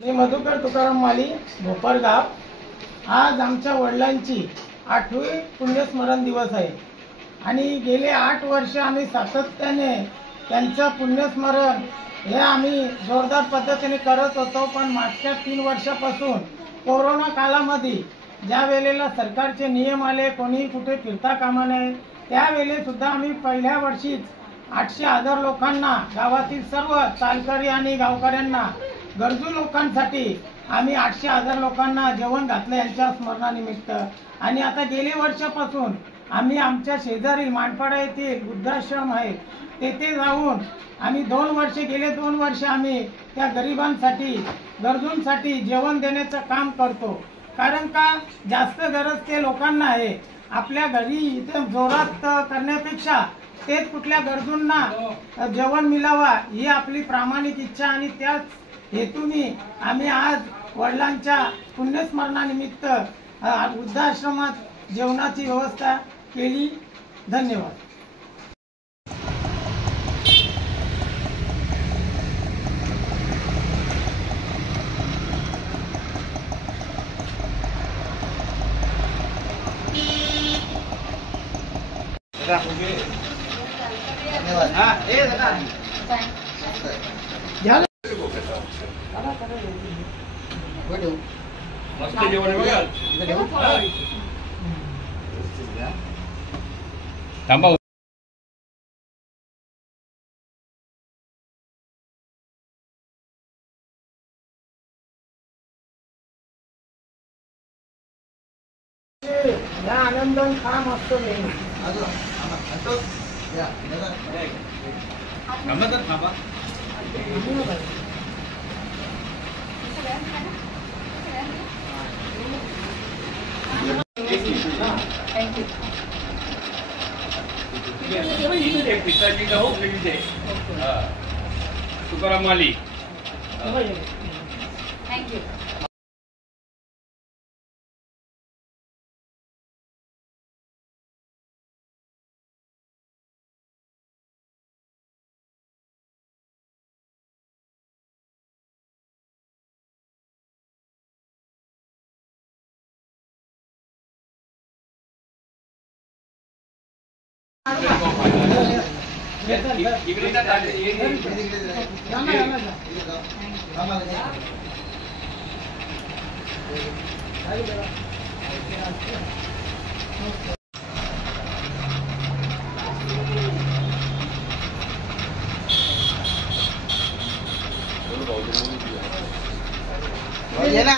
मी मधुकर तुकाराम माली भोपरगाव। आज आमच्या वडिलांची 8वी पुण्यस्मरण दिवस आहे आणि गेले 8 वर्ष आम्ही सातत्याने त्यांचं पुण्यस्मरण हे आम्ही जोरदार पद्धतीने करत होतो। पण मागच्या 3 वर्षापासून कोरोना कालामध्ये ज्या वेळेला सरकारचे नियम आले, कोणी कुठे फिरता कामा नये, त्यावेळेस सुद्धा आम्ही पहिल्या वर्षीच 800,000 लोकांना, गावातील सर्व चालकरी आणि गावकऱ्यांना, गरजू लोकांसाठी आम्ही 800,000 लोकांना जेवण घातलं यांच्या स्मरणानिमित्त। आणि आता गेले वर्षापासून आम्ही आमच्या शेजारील मानपाडा येथील वृद्धाश्रम आहे तेथे जाऊन आम्ही गेले 2 वर्ष आम्ही त्या गरिबांसाठी, गरजूंसाठी जेवण देण्याचं काम करतो। कारण का जास्त गरज ते लोकांना आहे। आपल्या घरी इथे जोरात करण्यापेक्षा तेच कुठल्या गरजूंना जेवण मिळावा ही आपली प्रामाणिक इच्छा आणि त्याच हेतूने आम्ही आज वडिलांच्या पुण्यस्मरणानिमित्त वृद्धाश्रमात जेवणाची व्यवस्था केली। धन्यवाद। मस्त जेवण थांबा। या आनंदन खा मस्त नाही थांबा। Thank you. पिताजी का हो तुकाराम माली। Thank you. ये ना